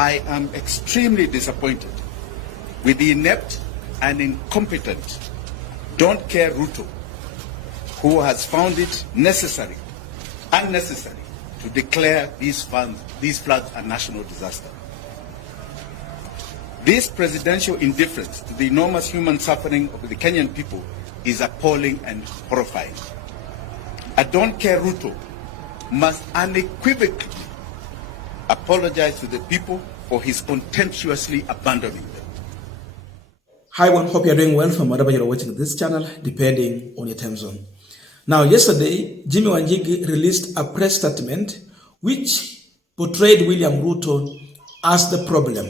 I am extremely disappointed with the inept and incompetent don't care Ruto, who has found it unnecessary to declare these floods a national disaster. This presidential indifference to the enormous human suffering of the Kenyan people is appalling and horrifying. I don't care Ruto must unequivocally apologize to the people for his contemptuously abandoning them. Hi everyone, hope you are doing well from wherever you are watching this channel, depending on your time zone. Now, yesterday, Jimmy Wanjigi released a press statement which portrayed William Ruto as the problem.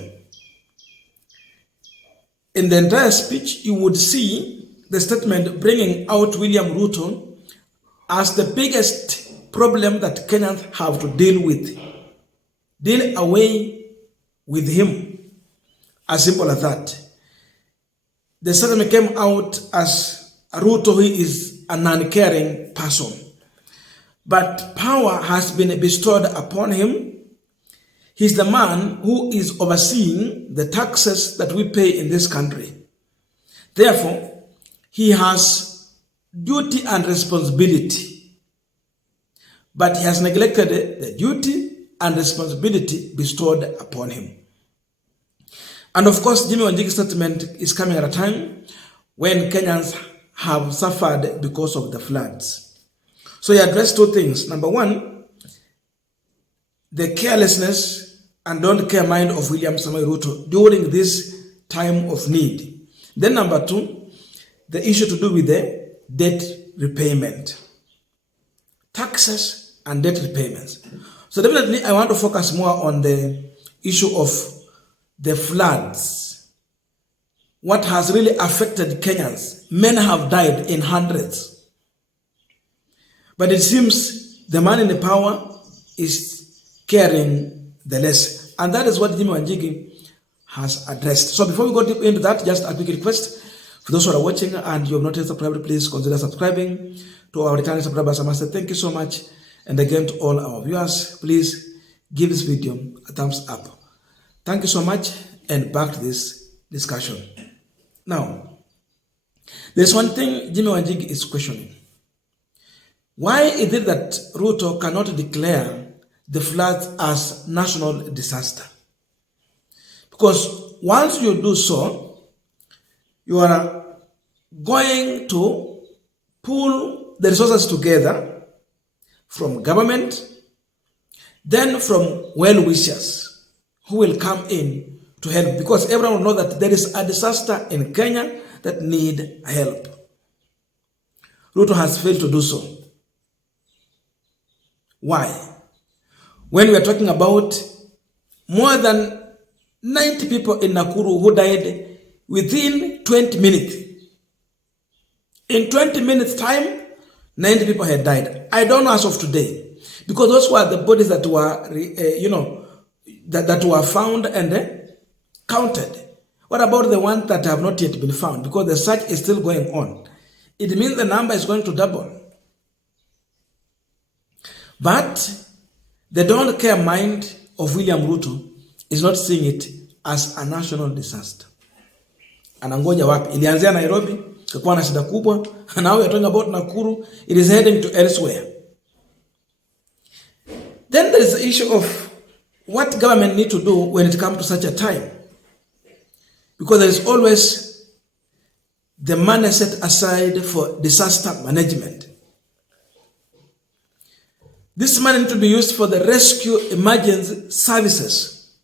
In the entire speech, you would see the statement bringing out William Ruto as the biggest problem that Kenyans have to deal with. Deal away with him. As simple as that. The statement came out as Ruto, who is a non-caring person. But power has been bestowed upon him. He's the man who is overseeing the taxes that we pay in this country. Therefore, he has duty and responsibility. But he has neglected the duty and responsibility bestowed upon him. And of course, Jimmy Wanjigi's statement is coming at a time when Kenyans have suffered because of the floods. So he addressed two things. Number one, the carelessness and don't care mind of William Samoei Ruto during this time of need. Then number two, the issue to do with the debt repayment. Taxes and debt repayments. So definitely I want to focus more on the issue of the floods. What has really affected Kenyans. Men have died in hundreds. But it seems the man in the power is caring the less. And that is what Jimmy Wanjigi has addressed. So before we go deep into that, just a quick request. For those who are watching and you have not yet subscribed, please consider subscribing. To our returning subscribers, I must say thank you so much. And again to all our viewers, please give this video a thumbs up. Thank you so much, and back to this discussion. Now, there's one thing Jimmy Wanjigi is questioning. Why is it that Ruto cannot declare the floods as national disaster? Because once you do so, you are going to pull the resources together from government, then from well-wishers who will come in to help, because everyone will know that there is a disaster in Kenya that need help. Ruto has failed to do so. Why? When we are talking about more than 90 people in Nakuru who died within 20 minutes. In 20 minutes time, 90 people had died. I don't know as of today, because those were the bodies that were, that were found and counted. What about the ones that have not yet been found? Because the search is still going on. It means the number is going to double. But the don't care mind of William Ruto is not seeing it as a national disaster. Anangoja wapi? Ilianzia Nairobi, kakuwa na shida kubwa. Now we are talking about Nakuru. It is heading to elsewhere. Then there is the issue of what government need to do when it comes to such a time. Because there is always the money set aside for disaster management. This money needs to be used for the rescue emergency services.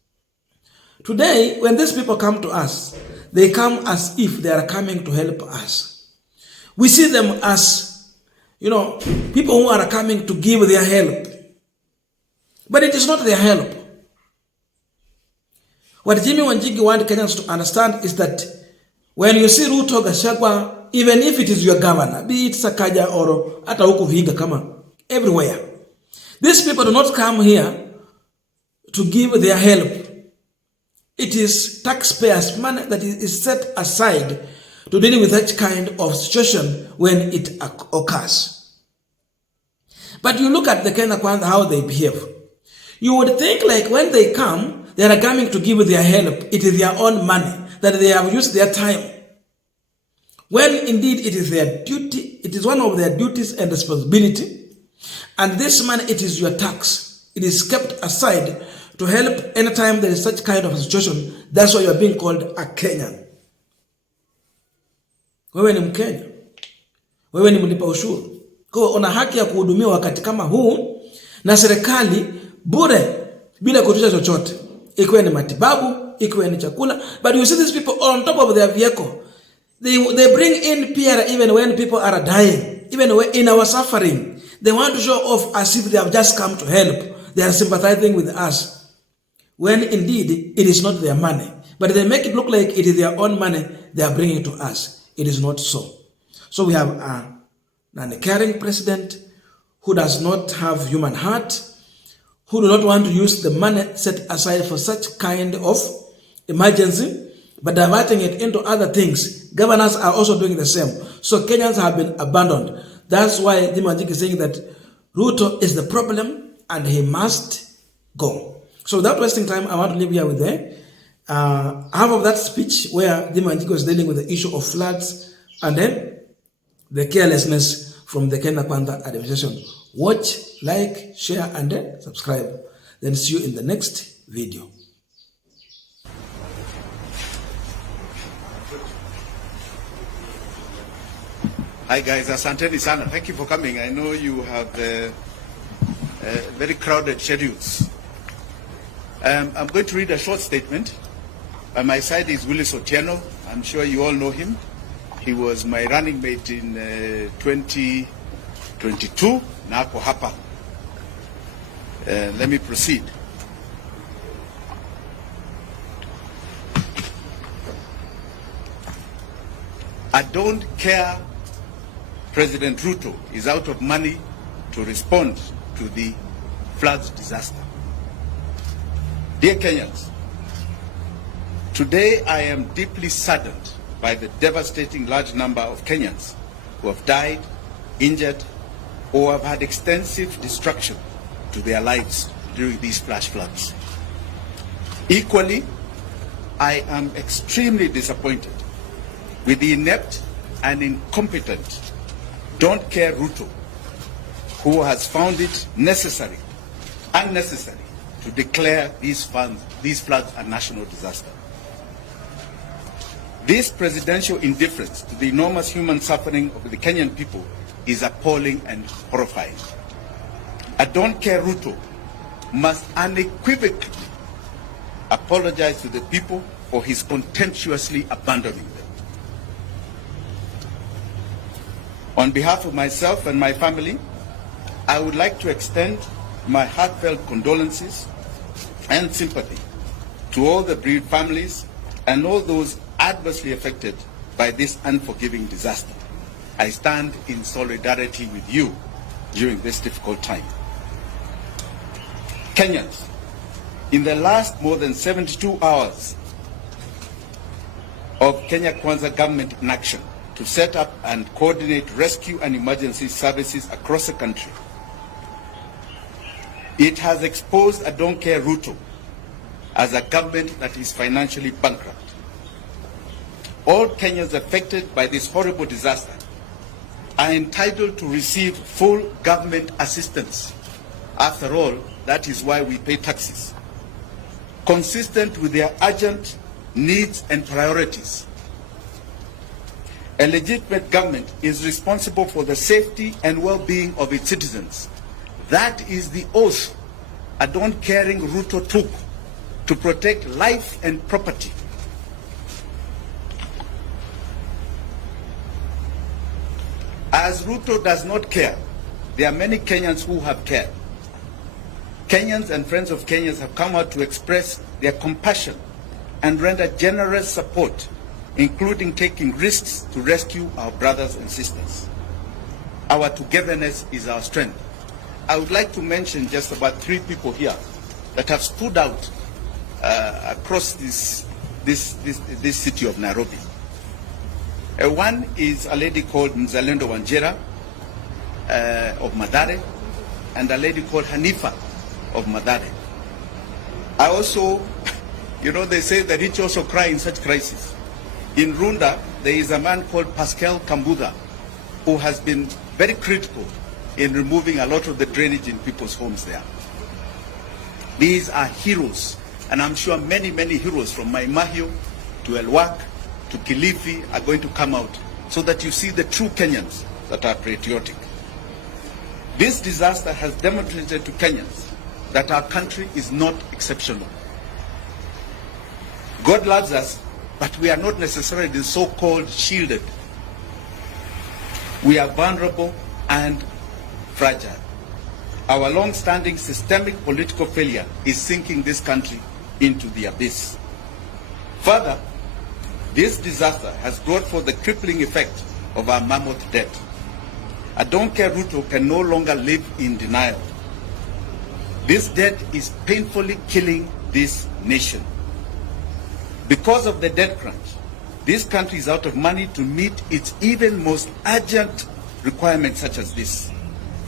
Today, when these people come to us, they come as if they are coming to help us. We see them as, people who are coming to give their help. But it is not their help. What Jimmy Wanjigi wants Kenyans to understand is that when you see Ruto, Gachagua, even if it is your governor, be it Sakaja or hata huku Vihiga kama, everywhere, these people do not come here to give their help. It is taxpayers' money that is set aside to deal with such kind of situation when it occurs. But you look at the Kenya Kwanza, how they behave. You would think like when they come, they are coming to give their help. It is their own money that they have used their time. When indeed it is their duty, it is one of their duties and responsibility. And this money, it is your tax. It is kept aside to help anytime there is such kind of a situation. That's why you are being called a Kenyan. Wewe ni Mkenya. Wewe ni mlipa ushuru. Kwa una haki ya kuhudumiwa wakati kama huu na serikali bure bila kutusha chochote. Ikiwe ni matibabu, ikiwe ni chakula. But you see these people on top of their vehicle. They bring in PR even when people are dying. Even in our suffering. They want to show off as if they have just come to help. They are sympathizing with us. When indeed it is not their money. But they make it look like it is their own money they are bringing to us. It is not so. So we have a caring president who does not have human heart, who do not want to use the money set aside for such kind of emergency, but diverting it into other things. Governors are also doing the same. So Kenyans have been abandoned. That's why Wanjigi is saying that Ruto is the problem and he must go. So without wasting time, I want to leave here with half of that speech where Wanjigi was dealing with the issue of floods and then the carelessness from the Kenya Kwanza administration. Watch, like, share, and then subscribe. Then see you in the next video. Hi guys, asanteni sana. Thank you for coming. I know you have very crowded schedules. I'm going to read a short statement. By my side is Willis Otieno. I'm sure you all know him. He was my running mate in 2022. Na ako hapa. Let me proceed. I don't care President Ruto is out of money to respond to the floods disaster. Dear Kenyans, today I am deeply saddened by the devastating large number of Kenyans who have died, injured, or have had extensive destruction to their lives during these flash floods. Equally, I am extremely disappointed with the inept and incompetent Don't Care Ruto, who has found it unnecessary to declare these floods a national disaster. This presidential indifference to the enormous human suffering of the Kenyan people is appalling and horrifying. A Don't Care Ruto must unequivocally apologize to the people for his contemptuously abandoning them. On behalf of myself and my family, I would like to extend my heartfelt condolences and sympathy to all the bereaved families and all those adversely affected by this unforgiving disaster. I stand in solidarity with you during this difficult time. Kenyans, in the last more than 72 hours of Kenya Kwanza government in action to set up and coordinate rescue and emergency services across the country, it has exposed a Don't Care Ruto as a government that is financially bankrupt. All Kenyans affected by this horrible disaster are entitled to receive full government assistance. After all, that is why we pay taxes, consistent with their urgent needs and priorities. A legitimate government is responsible for the safety and well-being of its citizens. That is the oath a Don't Caring Ruto took to protect life and property. As Ruto does not care, there are many Kenyans who have cared. Kenyans and friends of Kenyans have come out to express their compassion and render generous support, including taking risks to rescue our brothers and sisters. Our togetherness is our strength. I would like to mention just about 3 people here that have stood out across this city of Nairobi. One is a lady called Mzalendo Wanjira of Mathare, and a lady called Hanifa of Mathare. I also You know, they say the rich also cry in such crises. In Runda, there is a man called Pascal Kambuda who has been very critical in removing a lot of the drainage in people's homes there. These are heroes, and I'm sure many, many heroes from Maimahio to Elwak to Kilifi are going to come out so that you see the true Kenyans that are patriotic. This disaster has demonstrated to Kenyans that our country is not exceptional. God loves us, but we are not necessarily so-called shielded. We are vulnerable and fragile. Our long-standing systemic political failure is sinking this country into the abyss. Further, this disaster has brought forth the crippling effect of our mammoth debt. I don't care Ruto can no longer live in denial. This debt is painfully killing this nation. Because of the debt crunch, this country is out of money to meet its even most urgent requirements such as this.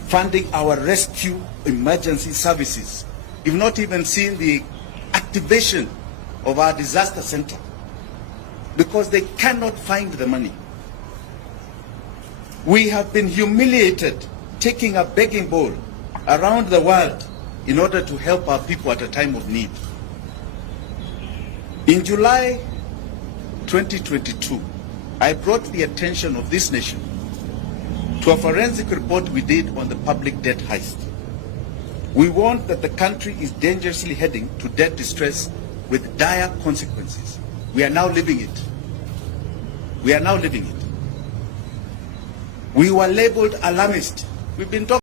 Funding our rescue emergency services. You've not even seen the activation of our disaster center because they cannot find the money. We have been humiliated, taking a begging bowl around the world in order to help our people at a time of need. In July 2022, I brought the attention of this nation to a forensic report we did on the public debt heist. We warned that the country is dangerously heading to debt distress with dire consequences. We are now living it. We are now living it. We were labeled alarmist. We've been talking